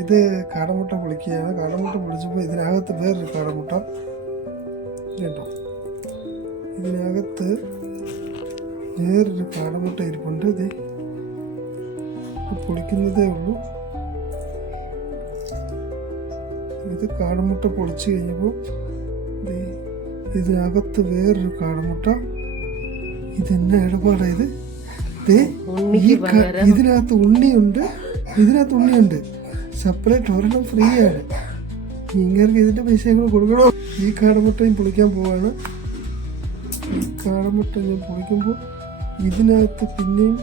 ഇത് കാടമുട്ട പൊളിക്കുകയാണ്. കാടമുട്ട പൊളിച്ചപ്പോൾ ഇതിനകത്ത് വേറൊരു കാടമുട്ട കേട്ടോ, ഇതിനകത്ത് വേറൊരു കാടമുട്ട ഇരിപ്പുണ്ട്. ഇത് പൊളിക്കുന്നതേ ഉള്ളൂ. ഇത് കാടമുട്ട പൊളിച്ചു കഴിഞ്ഞപ്പോൾ ഇതിനകത്ത് വേറൊരു കാടമുട്ട. ഇതെന്നാ ഇടപാടായത്? ഇതിനകത്ത് ഉണ്ണിയുണ്ട്, ഇതിനകത്ത് ഉണ്ണിയുണ്ട്. സെപ്പറേറ്റ് ഒരെണ്ണം ഫ്രീ ആണ്. ഇങ്ങനെ ഇതിന്റെ പൈസ ഞങ്ങൾ കൊടുക്കണോ? ഈ കാടമുട്ടയും പൊളിക്കാൻ പോവാണ്. ഈ കാടമുട്ട ഞാൻ പൊളിക്കുമ്പോൾ ഇതിനകത്ത് പിന്നെയും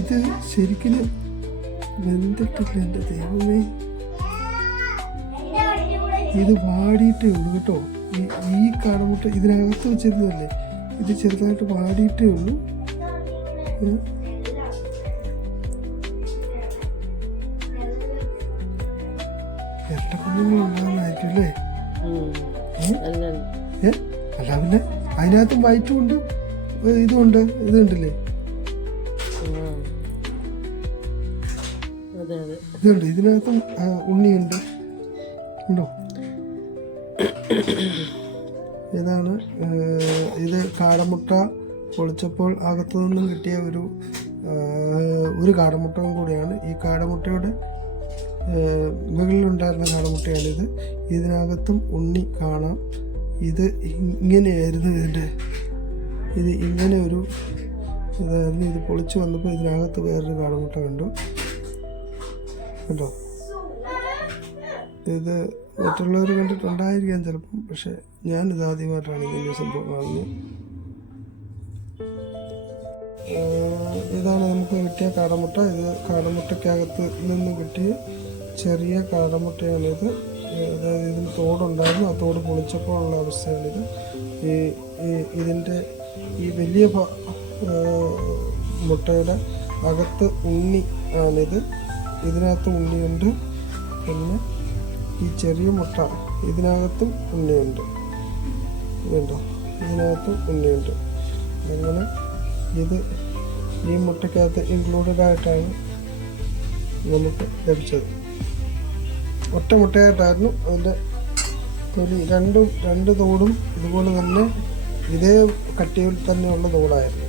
ഇത് ശരിക്കും വെന്തിട്ടില്ല. എൻ്റെ ദൈവമേ, ഇത് വാടിയിട്ടേ ഉള്ളൂ കേട്ടോ. ഈ കാടമുട്ട ഇതിനകത്ത് വെച്ചിരുന്നതല്ലേ, ഇത് ചെറുതായിട്ട് വാടിയിട്ടേ ഉള്ളൂ. എത്ര കുഞ്ഞുങ്ങൾ ഉണ്ടാകുന്നതായിരിക്കും അല്ലേ? അല്ല പിന്നെ അതിനകത്തും വൈറ്റും ഉണ്ട്, ഇതുണ്ട്, ഇതുണ്ടല്ലേ, ഇതുണ്ട്. ഇതിനകത്തും ഉണ്ണിയുണ്ട്, ഉണ്ടോ? ഇതാണ് ഇത് കാടമുട്ട പൊളിച്ചപ്പോൾ അകത്തു നിന്നും കിട്ടിയ ഒരു കാടമുട്ടയും കൂടിയാണ്. ഈ കാടമുട്ടയുടെ മുകളിലുണ്ടായിരുന്ന കാടമുട്ടയാണിത്. ഇതിനകത്തും ഉണ്ണി കാണാം. ഇത് ഇങ്ങനെയായിരുന്നു ഇത് ഇങ്ങനെ ഒരു ഇതായിരുന്നു. ഇത് പൊളിച്ചു വന്നപ്പോൾ ഇതിനകത്ത് വേറൊരു കാടമുട്ട കണ്ടു കേട്ടോ. ഇത് മറ്റുള്ളവർ കണ്ടിട്ടുണ്ടായിരിക്കാം ചിലപ്പം, പക്ഷെ ഞാനിത് ആദ്യമായിട്ടാണ് ഇങ്ങനെ സംഭവം കാണുന്നത്. ഇതാണ് നമുക്ക് കിട്ടിയ കാടമുട്ട. ഇത് കാടമുട്ടയ്ക്കകത്ത് നിന്ന് കിട്ടിയ ചെറിയ കാടമുട്ടയാണിത്. അതായത് ഇതിന് തോടുണ്ടായിരുന്നു, ആ തോട് പൊളിച്ചപ്പോൾ ഉള്ള അവസ്ഥയാണിത്. ഇതിൻ്റെ ഈ വലിയ മുട്ടയുടെ അകത്ത് ഉണ്ണി ആണിത്. ഇതിനകത്ത് ഉണ്ണിയുണ്ട്. പിന്നെ ഈ ചെറിയ മുട്ട ഇതിനകത്തും ഉണ്ണിയുണ്ട്, വേണ്ടോ? ഇതിനകത്തും ഉണ്ണിയുണ്ട്. അങ്ങനെ ഇത് ഈ മുട്ടയ്ക്കകത്ത് ഇൻക്ലൂഡഡ് ആയിട്ടാണ് നമുക്ക് ലഭിച്ചത്. ഒറ്റ മുട്ടയായിട്ടായിരുന്നു അതിൻ്റെ തൊലി. രണ്ട് തോടും ഇതുപോലെ തന്നെ ഇതേ കട്ടിയിൽ തന്നെയുള്ള തോടായിരുന്നു.